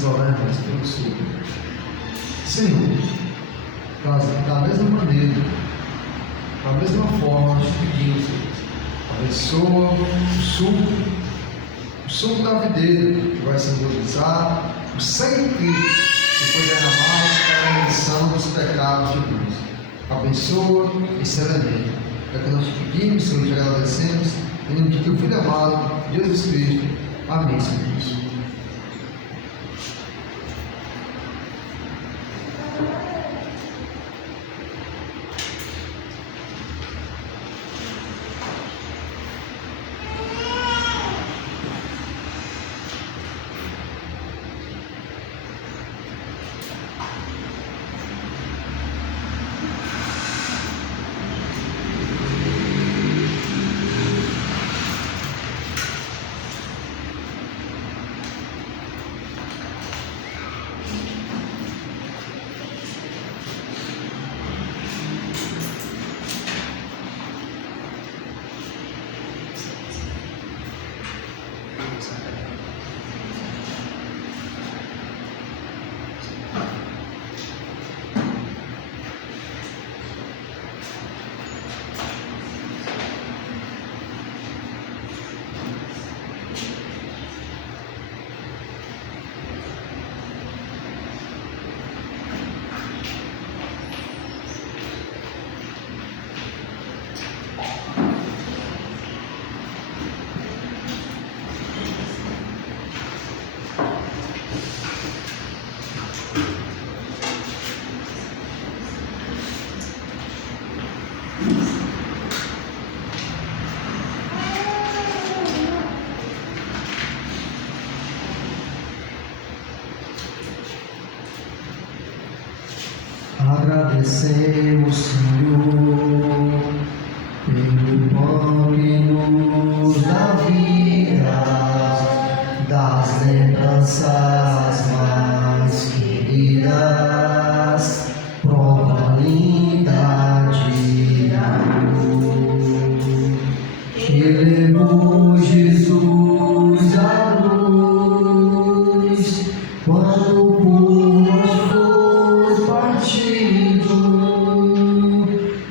Vamos orar, irmãos, pelo Senhor. Senhor, da mesma maneira, da mesma forma, nós te pedimos, Senhor, abençoa o suco da videira que vai simbolizar o sangue de Cristo que foi derramado para a remissão dos pecados de Deus. Abençoa esse elemento. É que nós te pedimos, Senhor, e te agradecemos, em nome de teu Filho amado, Jesus Cristo. Amém, Senhor. Agradecemos, Senhor, pelo pão que nos dá vida, das lembranças mais queridas, prova linda de amor, que levou Jesus à luz, quando por nós foi partido,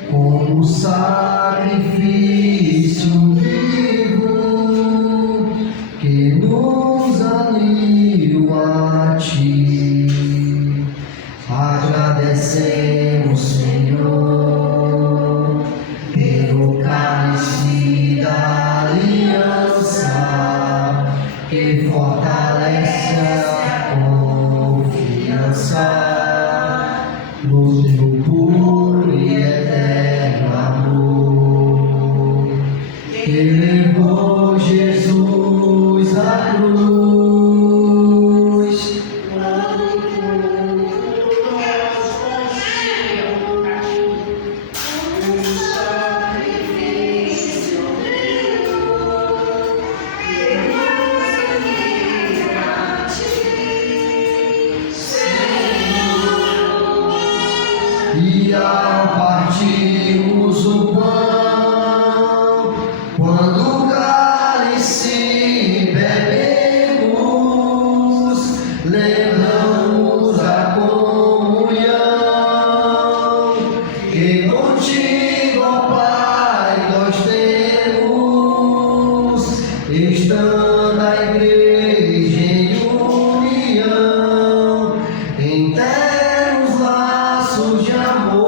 como sacrifício vivo, que nos uniu a ti. Agradecemos, Senhor, pelo cálice da aliança, que fortalece a confiança no teu puro e eterno amor, que levou Jesus à cruz. E ao partirmos o pão, quando o cálice bebemos, lembramos a comunhão que contigo, ó Pai, nós temos, estando a igreja em união, em ternos laços de amor,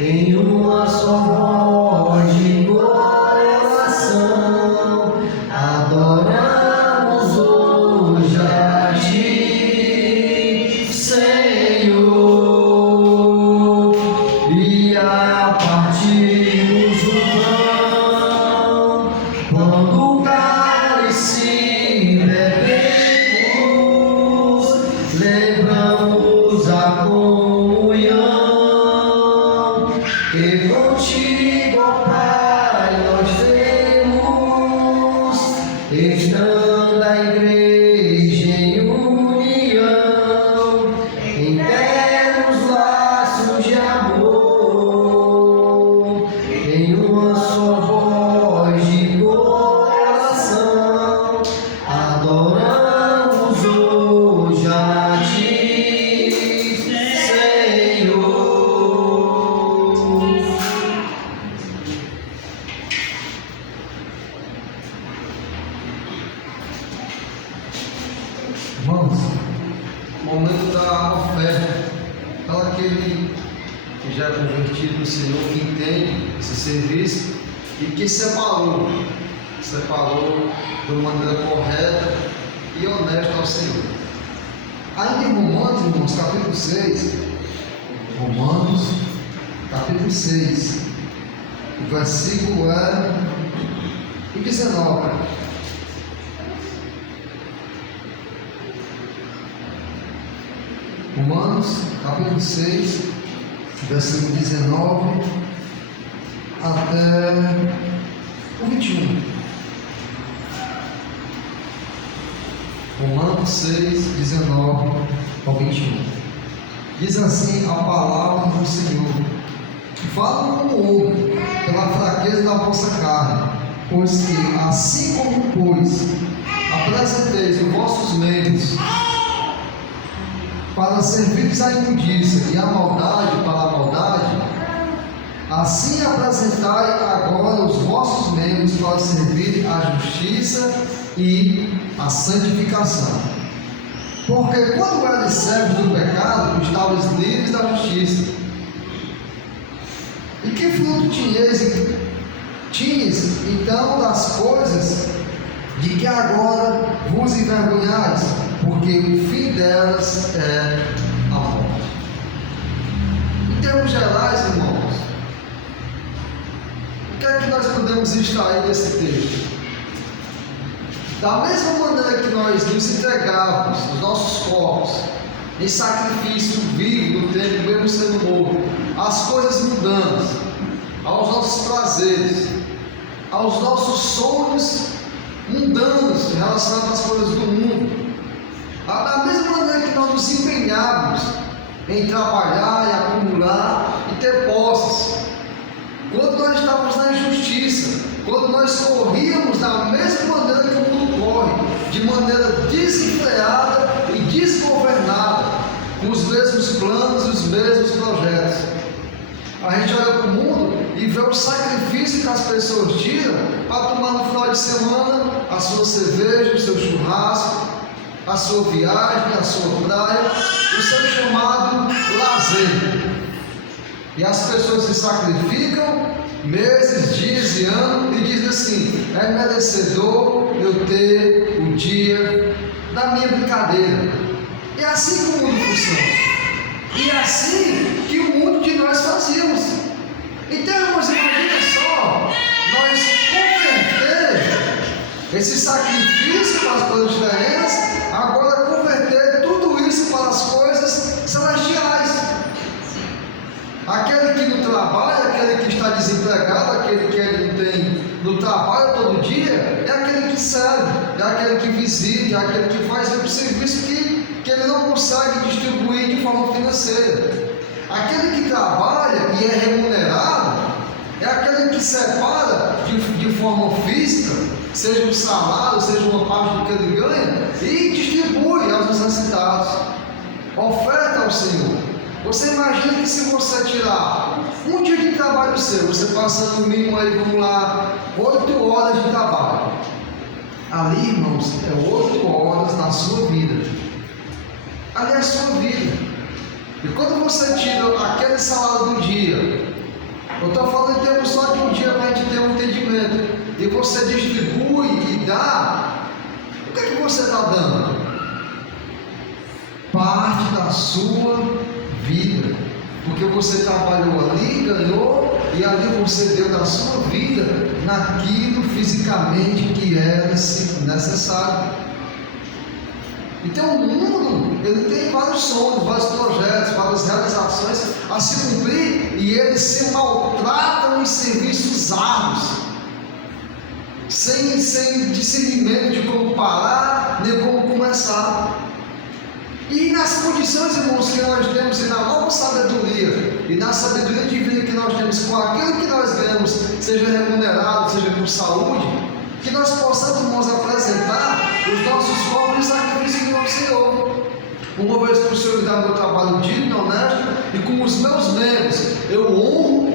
em uma só voz de coração, adoramos hoje a ti, Senhor. E ao partirmos o pão, quando o cálice bebemos, lembramos a comunhão que contigo, ó Pai, nós temos, estando a igreja em união, em ternos laços de amor, em uma só voz de coração, adoramos convertido no Senhor, que entende esse serviço e que separou de uma maneira correta e honesta ao Senhor. Ainda em Romanos, irmãos, capítulo 6, Romanos, capítulo 6, o versículo é o 19. Romanos, capítulo 6, versículo 19 até o 21. Romanos 6, 19 ao 21. Diz assim a palavra do Senhor: falam como homem, pela fraqueza da vossa carne, pois que, assim como, apresenteis os vossos membros para servir à imundícia e a maldade para a maldade, assim apresentai agora os vossos membros para servir à justiça e à santificação. Porque quando eres servos do pecado, estavas livres da justiça. E que fruto tinhas então das coisas de que agora vos envergonhais? Porque o fim delas é a morte. Em termos gerais, irmãos, o que é que nós podemos extrair desse texto? Da mesma maneira que nós nos entregávamos os nossos corpos em sacrifício vivo no tempo, mesmo sendo morto, às coisas mundanas, aos nossos prazeres, aos nossos sonhos mundanos relacionados às coisas do mundo, da mesma maneira que nós nos empenhávamos em trabalhar e acumular e ter posses, quando nós estávamos na injustiça, quando nós corríamos da mesma maneira que o mundo corre, de maneira desenfreada e desgovernada, com os mesmos planos e os mesmos projetos, a gente olha para o mundo e vê o sacrifício que as pessoas tiram para tomar no final de semana a sua cerveja, o seu churrasco, a sua viagem, a sua praia, o seu chamado lazer. E as pessoas se sacrificam meses, dias e anos e dizem assim: é merecedor eu ter o dia da minha brincadeira. É assim que o mundo funciona. E é assim que o mundo de nós fazíamos. Então, irmãos, imagina só, nós converter esse sacrifício para as coisas terrenas, agora converter tudo isso para as coisas celestiais. Aquele que não trabalha, aquele que está desempregado, aquele que não trabalha todo dia, é aquele que serve, é aquele que visita, é aquele que faz o serviço que ele não consegue distribuir de forma financeira. Aquele que trabalha e é remunerado é aquele que separa de forma física, seja um salário, seja uma parte do que ele ganha, e distribui aos necessitados, oferta ao Senhor. Você imagina que se você tirar um dia de trabalho seu, você passa no mínimo aí, vamos lá, 8 horas de trabalho. Ali, irmãos, é 8 horas da sua vida. Ali é a sua vida. E quando você tira aquele salário do dia, eu estou falando em termos só de um dia para a gente ter um entendimento, e você distribui e dá, o que é que você está dando? Parte da sua vida, porque você trabalhou ali, ganhou, e ali você deu da sua vida naquilo fisicamente que era necessário. Então o mundo, ele tem vários sonhos, vários projetos, várias realizações a se cumprir, e eles se maltratam em serviços árduos, sem discernimento de como parar, nem como começar. E nas condições, irmãos, que nós temos, e na nova sabedoria, e na sabedoria divina que nós temos, com aquilo que nós ganhamos, seja remunerado, seja por saúde, que nós possamos, irmãos, apresentar os nossos corpos de sacrifício ao Senhor. Uma vez que o Senhor me dá meu trabalho digno e honesto, e com os meus membros eu honro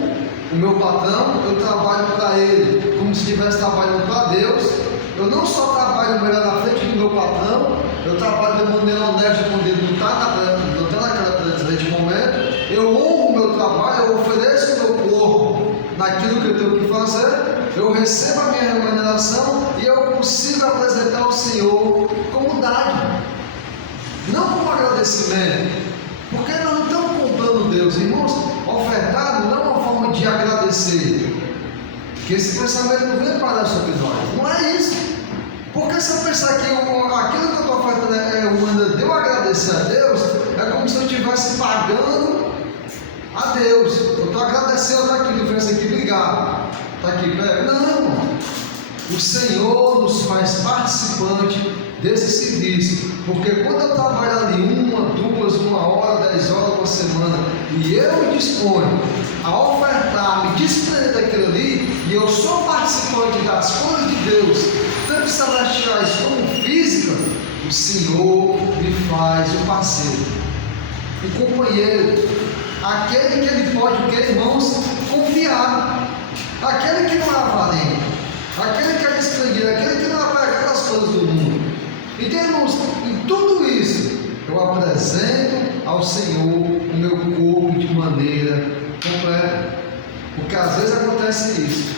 o meu patrão, eu trabalho para ele como se estivesse trabalhando para Deus. Eu não só trabalho melhor na frente do meu patrão, eu trabalho de maneira honesta quando ele não está naquele presente momento. Eu honro o meu trabalho, eu ofereço o meu corpo naquilo que eu tenho que fazer, eu recebo a minha remuneração e eu consigo apresentar ao Senhor como dádiva, não como agradecimento, porque nós não estamos comprando Deus, irmãos. Ofertar não é uma forma de agradecer, que esse pensamento não vem parar sobre nós, não é isso. Porque se eu pensar que aquilo que eu estou ofertando é uma maneira de eu agradecer a Deus, é como se eu estivesse pagando a Deus. Eu estou agradecendo daquilo, eu venho aqui brigar, está aqui, pega. Não, o Senhor nos faz participante desse serviço, porque quando eu trabalho ali 1, 2, 1 hora, 10 horas por semana, e eu me disponho a ofertar, me desprender daquilo ali, e eu sou participante das coisas de Deus, tanto celestiais como físicas, o Senhor me faz o parceiro, o companheiro, aquele que Ele pode, irmãos, confiar, aquele que não é avarento, aquele que é desprendido, aquele que não apega às coisas do mundo. Então, irmãos, em tudo isso, eu apresento ao Senhor o meu corpo de maneira completa. Porque às vezes acontece isso.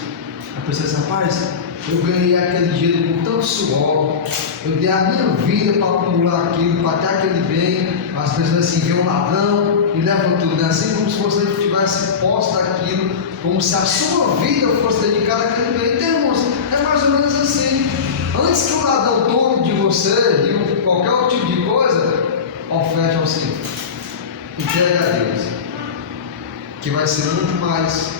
A pessoa diz, rapaz, eu ganhei aquele dinheiro com tanto suor, eu dei a minha vida para acumular aquilo, para ter aquele bem. As pessoas assim, vê um ladrão e levam tudo, né? Assim como se você tivesse posse daquilo, como se a sua vida fosse dedicada àquele bem. Então, irmãos, é mais ou menos assim. Antes que o ladrão tome de você e qualquer outro tipo de coisa, oferte ao Senhor, entregue a Deus, que vai ser muito mais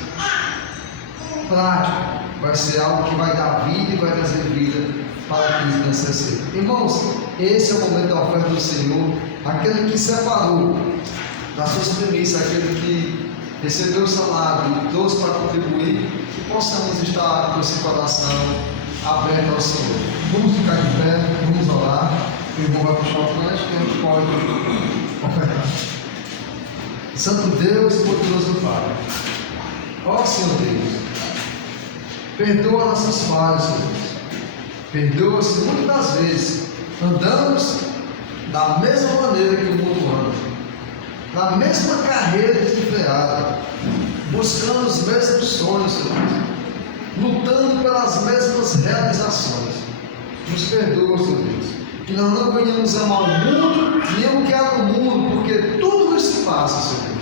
prático, vai ser algo que vai dar vida e vai trazer vida para aqueles que necessitam. Irmãos, esse é o momento da oferta do Senhor, aquele que separou das suas premissas, aquele que recebeu o salário e trouxe para contribuir, que possamos estar com esse coração aberto ao Senhor. Vamos ficar de pé, vamos orar. O irmão vai puxar o cante que a gente pode ofertar. Santo Deus, poderoso Pai, ó Senhor Deus, perdoa nossas falhas, Senhor. Perdoa-se muitas das vezes andamos da mesma maneira que o mundo anda, na mesma carreira desenfreada, buscando os mesmos sonhos, Senhor, lutando pelas mesmas realizações. Nos perdoa, Senhor Deus, que nós não venhamos amar o mundo, nem o que há no mundo, porque tudo isso passa, Senhor Deus,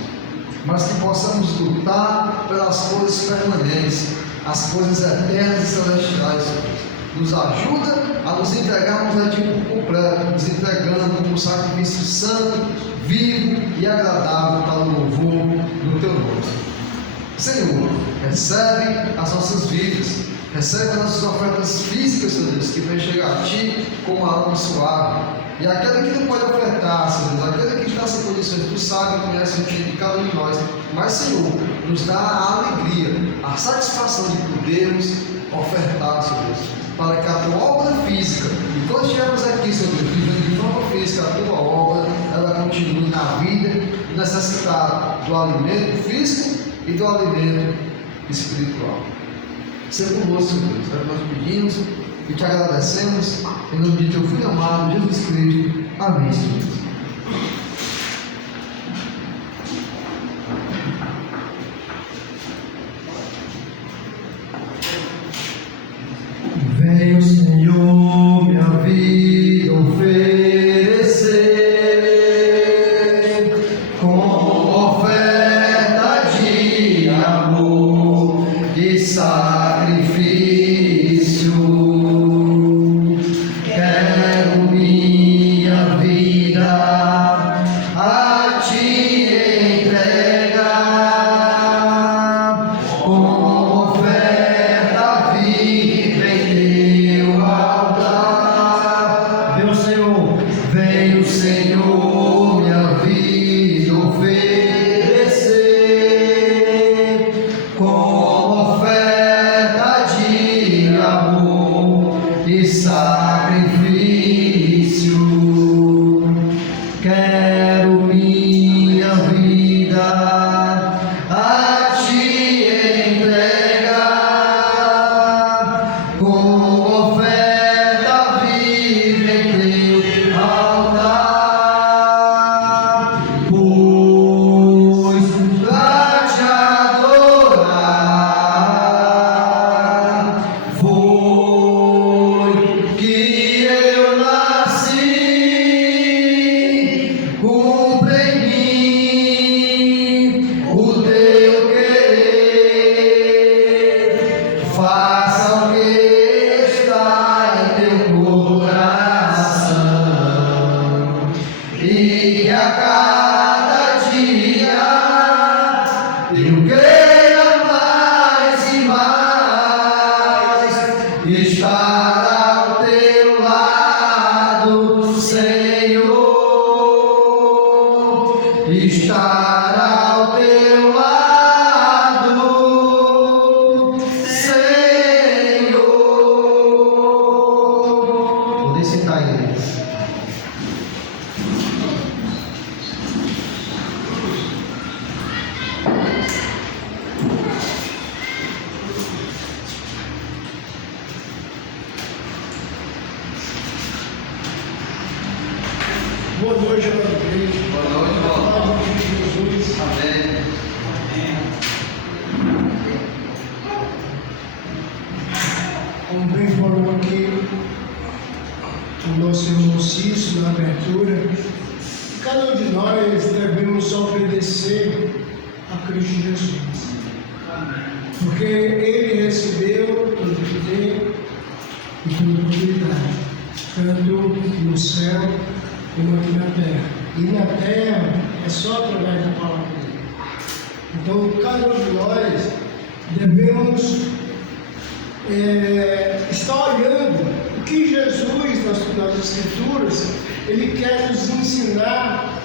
mas que possamos lutar pelas coisas permanentes, as coisas eternas e celestiais, Senhor Deus. Nos ajuda a nos entregarmos a Ti por completo, nos entregando como um sacrifício santo, vivo e agradável para o louvor do Teu nome. Senhor, recebe as nossas vidas, recebe as nossas ofertas físicas, Senhor Deus, que vem chegar a Ti como uma alma suave. E aquele que não pode ofertar, Senhor Deus, aquele que está sem condições, Tu sabe e conhece o sentido de cada um de nós. Mas, Senhor, nos dá a alegria, a satisfação de podermos ofertar, Senhor Deus, para que a Tua obra física, e quando estivermos aqui, Senhor Deus, vivendo de forma física a Tua obra, ela continue na vida e necessitar do alimento físico e do alimento espiritual. Seja conosco, Senhor Deus, é o que nós pedimos e Te agradecemos, em nome de Teu Filho amado, Jesus Cristo. Amém, Senhor Deus. Venho, Senhor, minha vida oferecer como oferta de amor e sacrifício. Quero minha vida a Ti entregar como oferta viva em Teu altar. Venho, Senhor, minha vida oferecer eu queira mais e mais estar ao teu lado, Senhor, estar ao teu lado, Senhor. Podem sentar, igreja. Boa noite, amado igreja. Boa noite, irmão. Em nome de Jesus. Amém. Como bem falou aqui o nosso irmão Cício na abertura, cada um de nós devemos obedecer a Cristo Jesus. Porque Ele recebeu todo o poder e toda a autoridade, tanto no céu como aqui na terra. E na terra é só através da palavra dele. Então, cada um de nós devemos estar olhando o que Jesus, nas Escrituras, Ele quer nos ensinar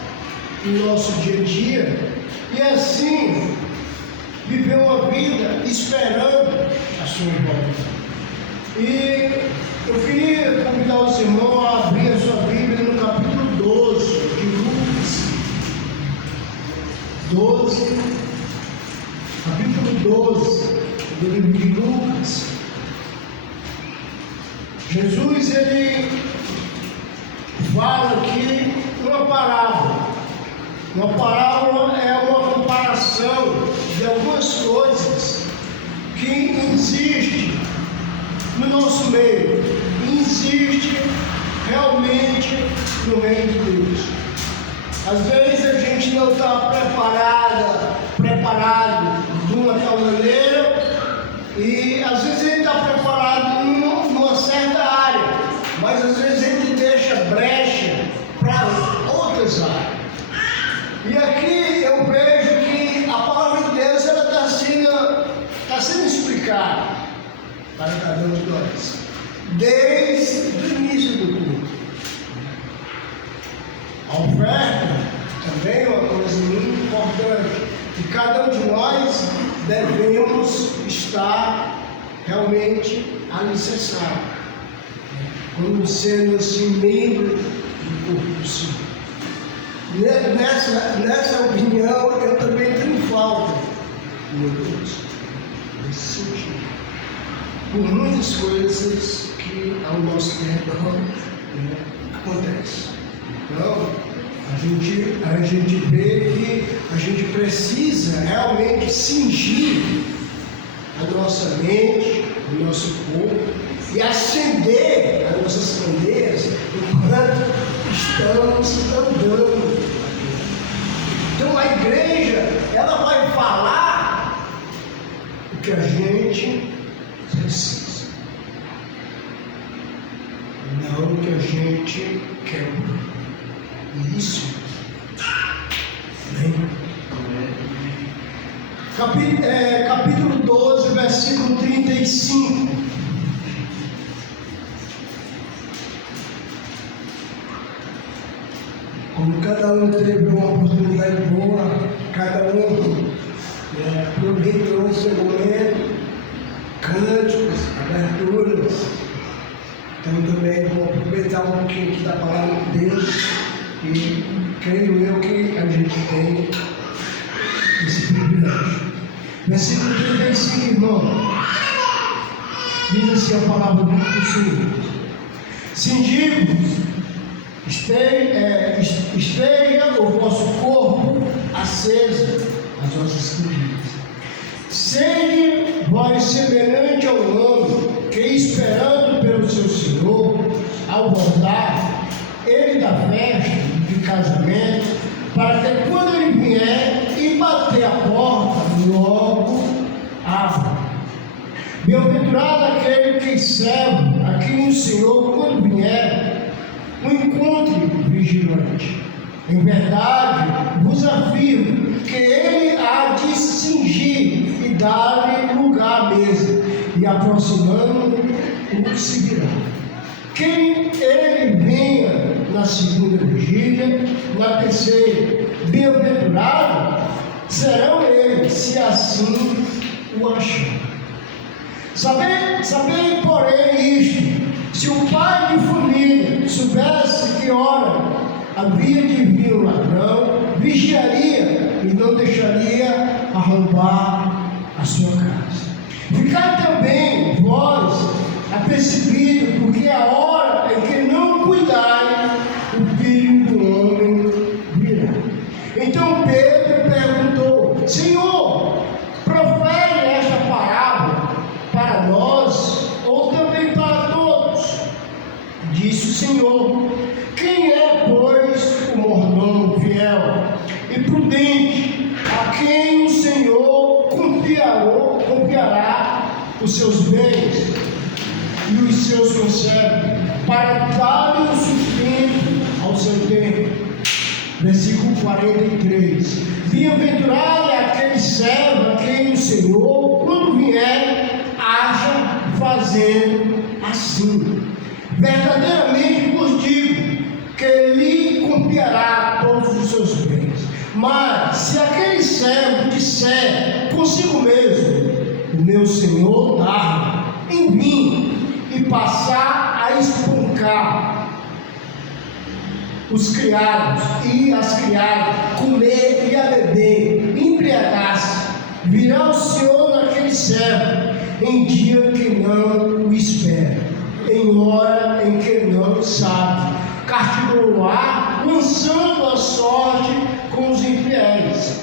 no nosso dia a dia e assim viver uma vida esperando a sua volta. E eu queria convidar os irmãos a abrir a sua Bíblia no capítulo 12 de Lucas. 12, capítulo 12 do livro de Lucas. Jesus, ele fala aqui uma parábola. Uma parábola é uma comparação de algumas coisas que existem no nosso meio, existe realmente no reino de Deus. Às vezes a gente não está preparado de uma tal maneira, e às vezes ele está preparado numa certa área, mas às vezes ele deixa brecha para outras áreas. E aqui eu vejo que a palavra de Deus está sendo explicada para cada um de nós, desde o início do culto. A oferta também é uma coisa muito importante, e cada um de nós devemos estar realmente alicerçados, como sendo assim membro do corpo do Senhor. Nessa opinião eu também tenho falta, meu Deus, nesse sentido, por muitas coisas que ao nosso redor acontecem. Então, a gente vê que a gente precisa realmente cingir a nossa mente, o nosso corpo e acender as nossas candeias enquanto estamos andando. Então a igreja, ela vai falar o que a gente precisa, não o que a gente quer. Isso. Amém? Capítulo 12, versículo 35. Como cada um teve uma oportunidade boa, cada um aproveitou o seu momento, cânticos, aberturas. Então também vou aproveitar um pouquinho aqui da palavra de Deus. E creio eu que a gente tem esse privilégio. Versículo 35, irmão. Diz assim a palavra do Senhor: Cingi-vos, esteja o vosso corpo aceso, as vossas candeeiras. Sede vós semelhante ao homem que, esperando pelo seu Senhor, ao voltar, ele dá festa de casamento, para que quando ele vier e bater a porta, logo abra. Bem-aventurado aquele que serve aqui no Senhor, quando vier, o encontre vigilante. Em verdade, vos afirmo que ele há de cingir e aproximando o seguirá. Quem ele venha na segunda vigília, na terceira, bem-aventurado serão eles, se assim o achar. Sabei, porém, isto: se o pai de família soubesse que hora havia de vir o ladrão, vigiaria e não deixaria arrombar a sua casa. Ficai também vós apercebidos, porque a hora em que não cuidai, o Filho do Homem virá. Então Pedro perguntou: Senhor, profere esta parábola para nós ou também para todos? Disse o Senhor: quem é, pois, o mordomo fiel e prudente, a quem o Senhor confiará os seus bens e os seus conservos, para dar-lhe o sustento ao seu tempo? Versículo 43. Bem-aventurado é aquele servo a quem o Senhor, quando vier, haja fazendo assim. Verdadeiramente vos digo que ele confiará todos os seus bens. Mas se aquele servo disser consigo mesmo: o meu Senhor tarda em vir, e passar a espancar os criados e as criadas, comer e a beber, embriagar-se, virá o Senhor naquele servo em dia que não o espera, em hora em que não sabe, castigou-o-á, lançando a sorte com os infiéis.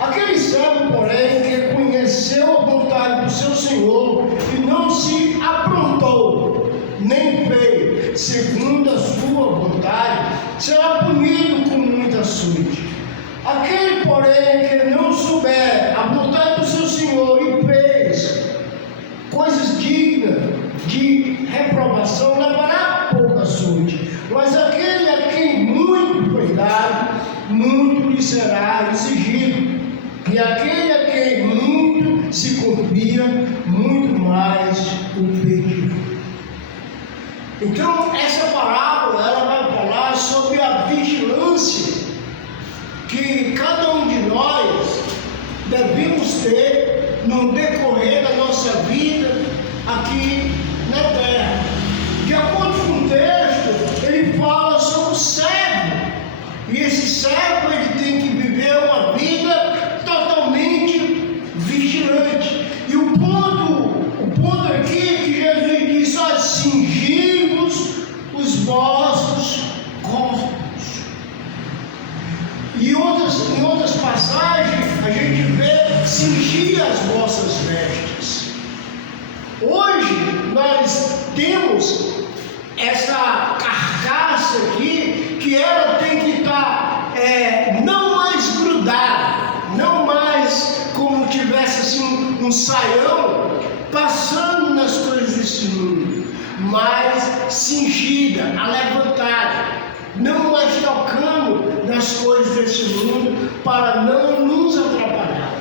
Aquele servo, porém, que conheceu a vontade do seu Senhor e não se aprontou, nem fez segundo a sua vontade, será punido com muita açoite. Aquele, porém, que não souber a vontade do seu Senhor e fez coisas dignas de reprovação, levará pouco açoite. Mas aquele a quem muito foi dado, muito lhe será exigido. E aquele a quem muito se confia, muito mais o pedirá. Então, essa parábola, ela vai falar sobre a vigilância que cada um de nós devemos ter no decorrer da nossa vida aqui na terra. De acordo com o texto, ele fala sobre o servo. E esse servo, ele tem que viver uma vida totalmente vigilante. E o ponto aqui é que Jesus diz: ó, cingivos os vossos corpos. E em outras passagens a gente vê cingir as vossas vestes. Hoje nós temos essa carcaça aqui que ela tem que estar não mais grudada, não mais como tivesse assim um saião passando nas coisas desse mundo, mas cingida, alevantada, não mais tocando nas coisas desse mundo para não nos atrapalhar.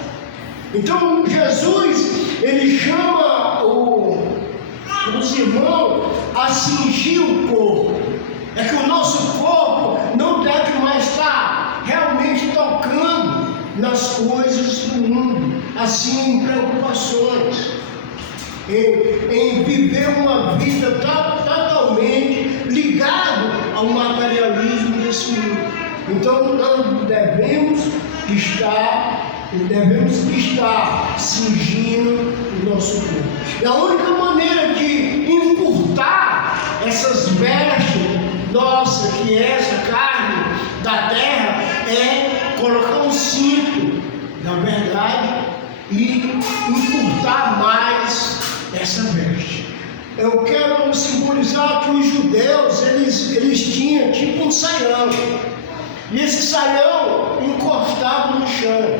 Então Jesus, ele chama os irmãos a cingir o corpo. É que o nosso corpo não deve mais estar realmente tocando nas coisas do mundo, assim em preocupações, em viver uma vida totalmente ligada ao materialismo desse mundo. Então nós devemos estar cingindo o nosso corpo. E a única maneira de encurtar essas vestes nossa, que é essa carne da terra, é colocar um cinto da verdade e encurtar mais essa veste. Eu quero simbolizar que os judeus, eles tinham tipo um saião, e esse saião encostava no chão,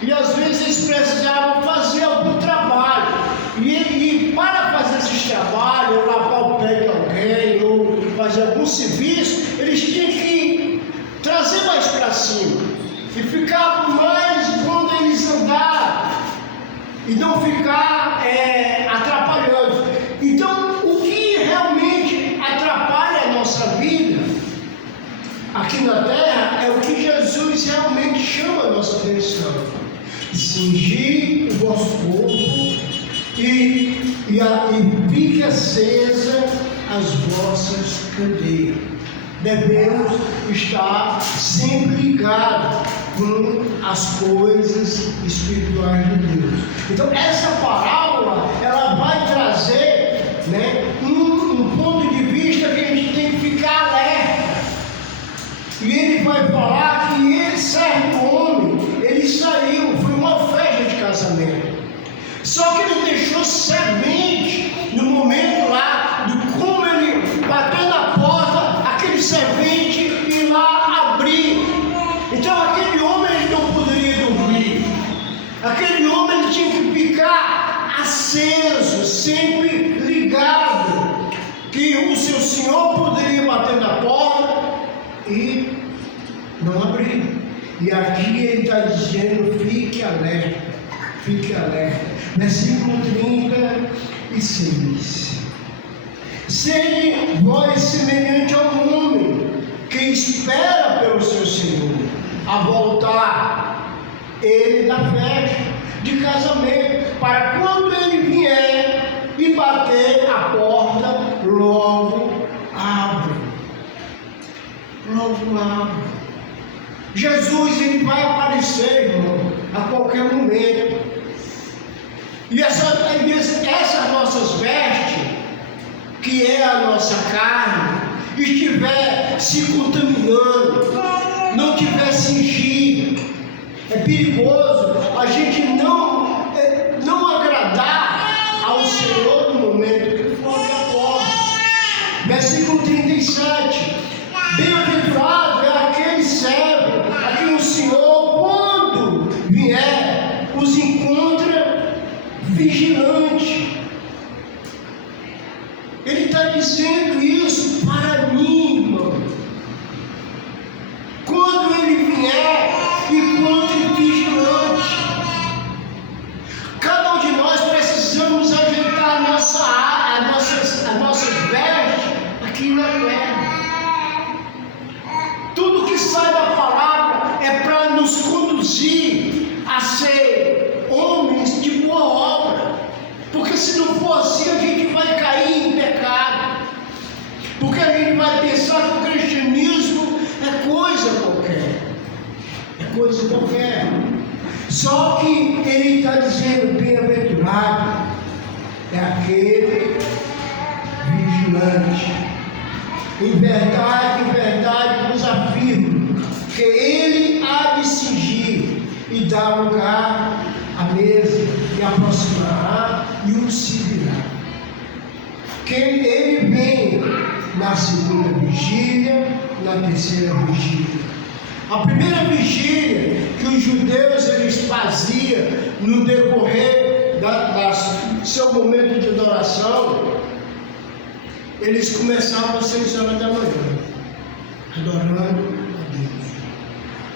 e às vezes eles precisavam fazer algum trabalho, e para fazer esses trabalhos, ou lavar o pé de alguém, ou fazer algum serviço, eles tinham que trazer mais para cima, e ficavam mais quando eles andavam, e não ficar atrapalhando aqui na terra é o que Jesus realmente chama a nossa atenção. Cingir o vosso corpo e fique acesa as vossas candeias. Devemos estar sempre ligados com as coisas espirituais de Deus. Então essa parábola, ela vai trazer, né, um ponto de vista que a gente tem que ficar alerta. E ele vai falar que esse certo homem, ele saiu, foi uma festa de casamento. Só que ele deixou semente no momento lá, de como ele bateu na porta, aquele semente ir lá abrir. Então aquele homem ele não poderia dormir. Aquele homem ele tinha que ficar aceso, sempre ligado, que o seu senhor poderia bater na porta e não abrir. E aqui ele está dizendo: fique alerta, fique alerta. Versículo 36. Sede vós semelhante ao homem que espera pelo seu senhor a voltar, ele da festa de casamento, para quando ele vier e bater a porta, logo abre. Logo abre. Jesus ele vai aparecer, irmão, a qualquer momento. E essas nossas vestes, que é a nossa carne, estiver se contaminando, não estiver cingido, é perigoso a gente não agradar ao Senhor no momento que for a porta. Versículo 37. Bem-aventurado é aquele servo a quem o Senhor, quando vier, os encontra vigilante. Ele está dizendo isso para mim, irmão. Quando ele vier, encontre vigilante. Cada um de nós precisamos ajeitar as nossas vestes aqui na terra. Tudo que sai da palavra é para nos conduzir a ser homens de boa obra. Porque se não for assim, a gente vai cair em pecado. Porque a gente vai pensar que o cristianismo é coisa qualquer. É coisa qualquer. Só que ele está dizendo: bem-aventurado é aquele vigilante. Em verdade vos afirmo que ele há de cingir e dar lugar à mesa, e aproximará e o seguirá. Que ele vem na segunda vigília, na terceira vigília. A primeira vigília que os judeus eles faziam no decorrer do seu momento de adoração, eles começavam às 6 horas da manhã, adorando a Deus.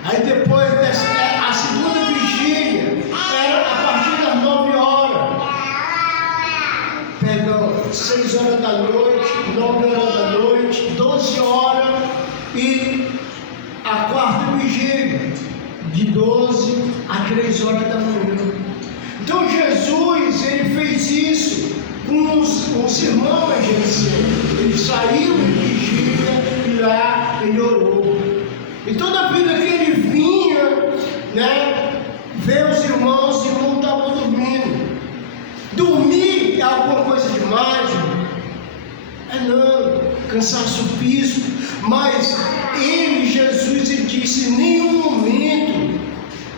Aí depois a segunda vigília era a partir das 9 horas. Perdão, 6 horas da noite, 9 horas da noite, 12 horas e a quarta vigília, de 12 a 3 horas da manhã. Então Jesus, ele fez isso com os irmãos da Jerusalém. Ele saiu de vigília e lá ele orou. E toda vida que ele vinha, né, ver os irmãos estavam dormindo. Dormir é alguma coisa demais? É não, cansaço físico. Mas ele, Jesus, ele disse: em nenhum momento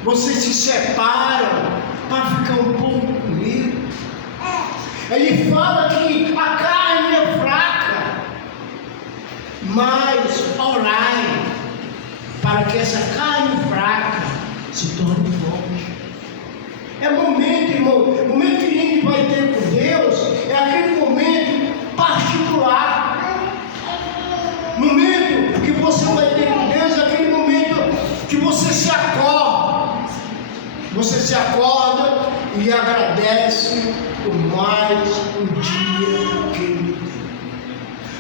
vocês se separam para ficar um pouco comigo. Ele fala que a carne é fraca, mas orai para que essa carne fraca se torne forte. É momento, irmão, o momento que a gente vai ter com Deus é aquele momento particular. Momento que você vai ter com Deus é aquele momento que você se acorda. Você se acorda e agradece por mais um dia que ele tem.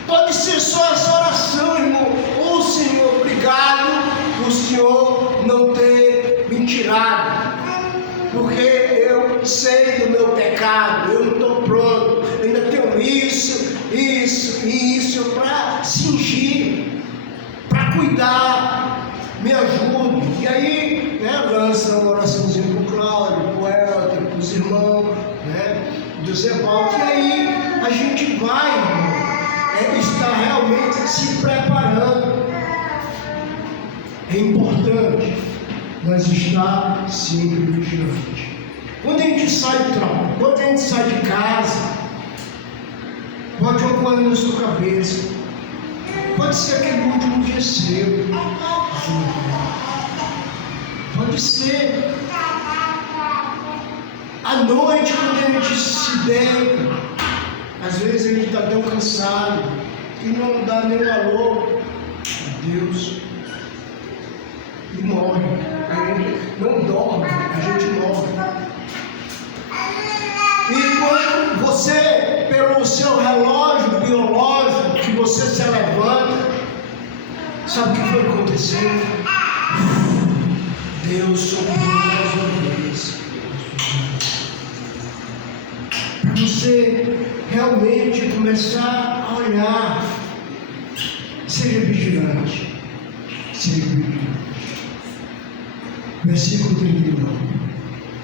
Pode ser só essa oração, irmão. Ô Senhor, obrigado. obrigado por o Senhor não ter me tirado, porque eu sei do meu pecado, eu não estou pronto, eu ainda tenho isso para cingir, para cuidar, me ajude. E aí, lança uma oraçãozinha para o Cláudio, para o Helder, para os irmãos, do Zebaldo, e aí a gente vai, estar realmente se preparando. É importante nós estar sempre vigilante. Quando a gente sai do trabalho, quando a gente sai de casa, pode ocorrer na sua cabeça, pode ser aquele último dia seu, pode ser à noite, quando a gente se deita, às vezes a gente está tão cansado que não dá nem valor a Deus e morre. A gente não dorme, a gente morre. E quando você, pelo seu relógio biológico, que você se levanta, sabe o que foi acontecendo? Deus soprou nas orelhas. Para você realmente começar a olhar, seja vigilante, seja vigilante. Versículo 39.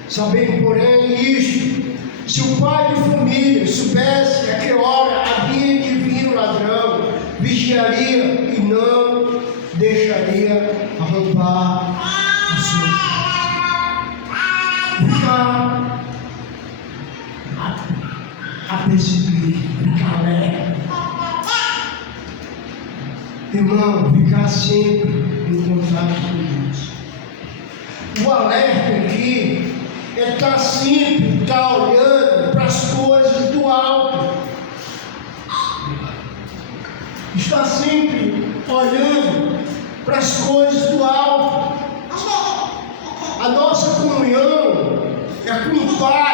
Sabendo, porém, isto: se o pai de família soubesse a que hora havia de vir o ladrão, vigiaria e não deixaria arrombar a sua casa. Ficar apercebido, ficar alerta. Irmão, ficar sempre em contato com Deus. O alerta aqui é estar sempre, olhando para as coisas do alto. Está sempre olhando para as coisas do alto. A nossa comunhão é com o Pai.